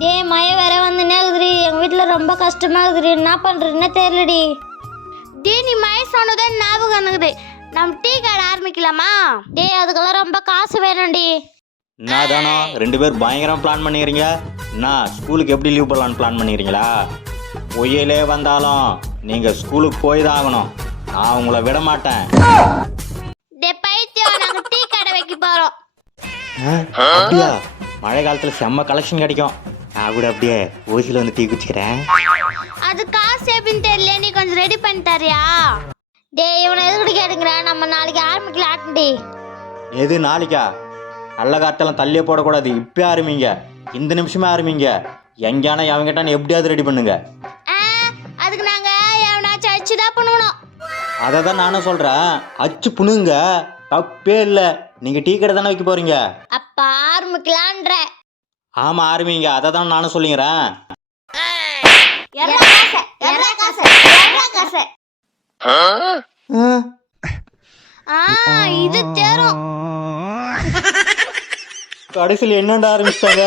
டேய் மழை வேற வந்துனே இருக்குதுடி. எங்கள் வீட்டில் ரொம்ப கஷ்டமாக இருக்குதுடி. என்ன பண்ணுறதுன்னு தெரியலடி. டேய் நீ மழை சொன்னதே ஞாபகம் இருக்குது. நம்ம டீ கடை ஆரம்பிக்கலாமா? டேய் அதுக்கெல்லாம் ரொம்ப காசு வேணும்டி. என்ன தானோ 2 பேர் பயங்கரமாக பிளான் பண்ணிக்கிறீங்க. என்ன ஸ்கூலுக்கு எப்படி லீவ் போடலான்னு பிளான் பண்ணிக்கிறீங்களா? பொய்யிலே வந்தாலும் நீங்கள் ஸ்கூலுக்கு போய் தான் ஆகணும். நான் உங்களை விட மாட்டேன். டேய் பைத்தியம், நாங்கள் டீ கடை வைக்க போகிறோம். அப்படியா? மழை காலத்தில் செம்ம கலெக்ஷன் கிடைக்கும். நான் கூட அப்படியே ஓசியில் வந்து டீ குடிச்சுக்கிறேன். அது காசு எப்படின்னு தெரியல, நீ கொஞ்சம் ரெடி பண்ணி தரியா? டேய் இவனை எதுக்கிட்டு கேட்டுங்கிற? நம்ம நாளைக்கு ஆரம்பிக்கலாம்டி. எது நாளைக்கா? நல்ல காலத்தெல்லாம் தள்ளியே போடக்கூடாது. இப்போ ஆரம்பிங்க, இந்த நிமிஷமே ஆரம்பிங்க. எங்கேயான எவங்கிட்டான்னு எப்படியாவது ரெடி பண்ணுங்க. அதுக்கு நாங்கள் எவனாச்சும் அச்சு தான் பண்ணணும். அதை தான் நானும் சொல்கிறேன். அச்சு புணுங்க, தப்பே இல்லை. நீங்கள் டீ கடை தானே வைக்க போகிறீங்க. அப்போ ஆரம்பிக்கலான்ற. ஆமாம் ஆரம்பிங்க, அதை தான் நானும் சொல்லிங்கிறேன். இது தேரும். கடைசியில் என்னண்டா ஆரம்பிச்சிட்டாங்க?